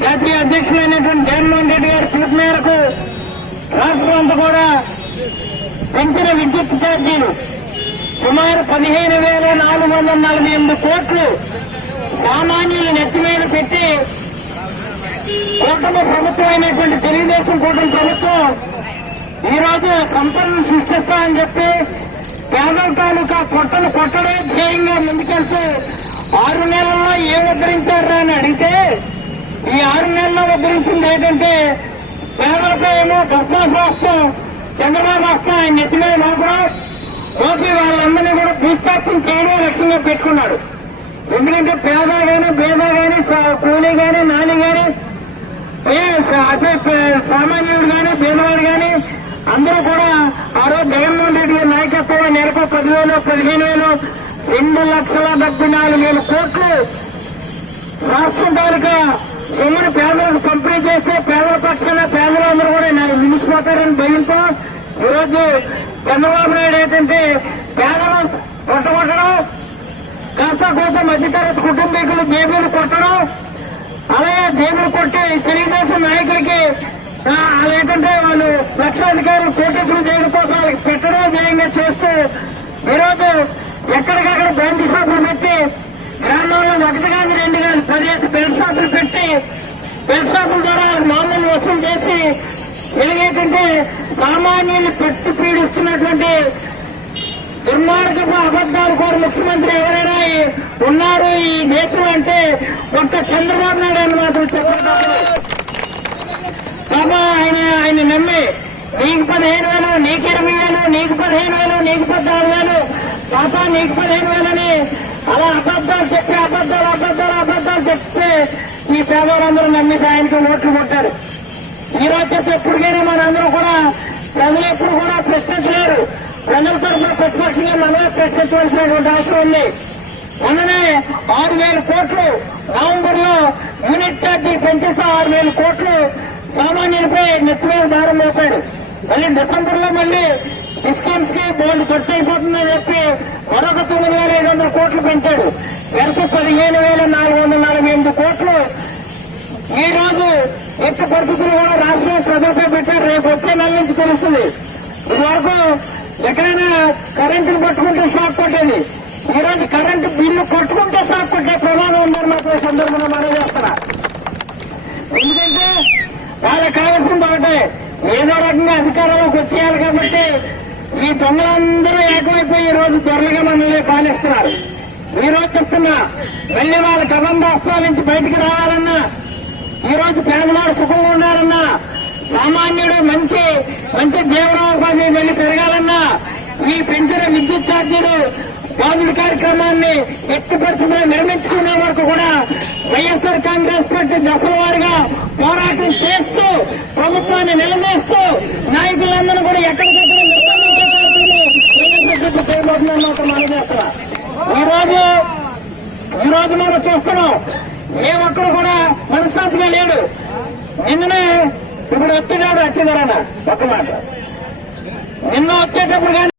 జాతీయ అధ్యక్షుడైనటువంటి జగన్మోహన్ రెడ్డి గారి పిలుపు మేరకు రాష్ట్రం అంతా కూడా పెంచిన విద్యుత్ ఛార్జీలు సుమారు పదిహేను వేల నాలుగు వందల నలభై ఎనిమిది కోట్లు సామాన్యులు నెత్తి మీద పెట్టి కూటమి ప్రభుత్వం అయినటువంటి తెలుగుదేశం కూటమి ప్రభుత్వం ఈ రోజు సంపదను సృష్టిస్తామని చెప్పి పేదల తాలూకా కొట్టలు కొట్టడే ధ్యేయంగా ముందుకెళ్తూ ఆరు నెలల్లో ఏం ఉద్ధరించారా అని అడిగితే ఈ ఆరు నెలల్లో ఉద్ధరించింది ఏంటంటే పేదలపై ఏమో బస్మాస్ రాష్ట్రం చంద్రబాబు రాష్ట్రం ఆయన నెత్తి మీద మోపడం మోపి వాళ్ళందరినీ కూడా భూస్థాపం చేయడం లక్ష్యంగా పెట్టుకున్నాడు. ఎందుకంటే పేద కానీ పేద కానీ కూలీ కానీ నాని కానీ అదే సామాన్యుడు కానీ పేదవాడు కానీ అందరూ కూడా ఆ రోజు జగన్మోహన్ రెడ్డి గారి నాయకత్వంలో నెలకు పదివేలు పదిహేను వేలు రెండు లక్షల డెబ్బై నాలుగు వేల కోట్లు రాష్ట్రం తాలూకా సొమ్మును పేదలకు పంపిణీ చేస్తే పేదల పక్షాన పేదలందరూ కూడా నాకు మిగిలిపోతారని భయంతో ఈరోజు చంద్రబాబు నాయుడు ఏంటంటే పేదలు కొట్టగొట్టడం కాస్త కోత మధ్యతరగతి కుటుంబీకులు జేబులు కొట్టడం అలాగే జేబులు కొట్టి తెలుగుదేశం నాయకులకి లేకుంటే ఏంటంటే వాళ్ళు లక్షాధికారులు కోటెక్కులు చేయడం కోసం వాళ్ళకి పెట్టడం ధ్యేయంగా చేస్తూ ఈరోజు పదిహేను షాపులు పెట్టి బెడ్ షాపుల ద్వారా మామూలు వసూలు చేసి ఎలాగేంటంటే సామాన్యులు పెట్టి పీడిస్తున్నటువంటి దుర్మార్గపు అబద్దాలు కోరు ముఖ్యమంత్రి ఎవరైనా ఉన్నారు ఈ దేశం అంటే ఒక్క చంద్రబాబు నాయుడు అని మాత్రం చెప్పండి బాబా ఆయన ఆయన నమ్మి. నీకు పదిహేను వేలు నీకు ఇరవై వేలు నీకు పదిహేను వేలు నీకు పద్నాలుగు వేలు. పాప నీకు పదిహేను ఈ పేదవారందరూ నమ్మి ఆయనకి ఓట్లు కొట్టారు. ఈ రోజు చెప్పి ఎప్పటికైనా మనందరూ కూడా ప్రజలు ఎప్పుడు కూడా ప్రశ్నించలేరు. ప్రజల తరఫున ప్రతిపక్షంగా మనమే ప్రశ్నించవలసినటువంటి అవసరం ఉంది. మొన్ననే ఆరు వేల కోట్లు నవంబర్లో యూనిట్ ఛార్జీ పెంచేసి ఆరు వేల కోట్లు సామాన్యులపై నెత్తి మీద భారం మోపాడు. మళ్ళీ డిసెంబర్లో మళ్ళీ డిస్కౌంట్స్కి బోర్డు ఖర్చు అయిపోతుందని చెప్పి మరొక తొమ్మిది వేల ఐదు వందల కోట్లు పెంచాడు. వెరస పదిహేను వేల నాలుగు వందల నలభై కూడా రాష్ట్రం ప్రజలపై పెట్టారు రేపు వచ్చే నెల నుంచి తెలుస్తుంది. ఇదివరకు ఎక్కడైనా కరెంటును పట్టుకుంటే షాక్ కొట్టేది. ఈ రోజు కరెంటు బిల్లు కొట్టుకుంటే షాక్ కొట్టే ప్రమాదం ఉందని మాకు సందర్భంగా మనం చేస్తున్నా. ఎందుకంటే వాళ్ళకి కావాల్సింది ఒకటే ఏదో రకంగా అధికారంలోకి వచ్చేయాలి కాబట్టి ఈ దొంగలందరూ ఏకమైపోయి ఈ రోజు త్వరగా మనల్ని పాలిస్తున్నారు. ఈ రోజు చెప్తున్నా మళ్ళీ వాళ్ళ కబంధాస్త్రాల నుంచి బయటికి రావాలన్నా ఈ రోజు పేదవాడు సుఖంగా ఉండాలన్నా సామాన్యుడు మంచి మంచి జీవనోపాధి మళ్ళీ పెరగాలన్నా ఈ పెంచిన విద్యుత్ ఛార్జీలు బాధ్యుల కార్యక్రమాన్ని ఎట్టి పరిస్థితుల్లో నిర్మించుకునే వరకు కూడా వైఎస్ఆర్ కాంగ్రెస్ పార్టీ దశల వారిగా పోరాటం చేస్తూ ప్రభుత్వాన్ని నిలదీస్తూ నాయకులందరూ కూడా ఎక్కడికక్కడ నిర్బంధించే పార్టీని మనం చేస్తున్నా ఈ రోజు ఈ రోజు మనం చూస్తున్నాం ఏ ఒక్కడు కూడా మనశ్శాంతిగా లేడు. నిన్ననే ఇప్పుడు వచ్చేటప్పుడు వచ్చిందరన్న ఒక్క మాట. నిన్న వచ్చేటప్పుడు కానీ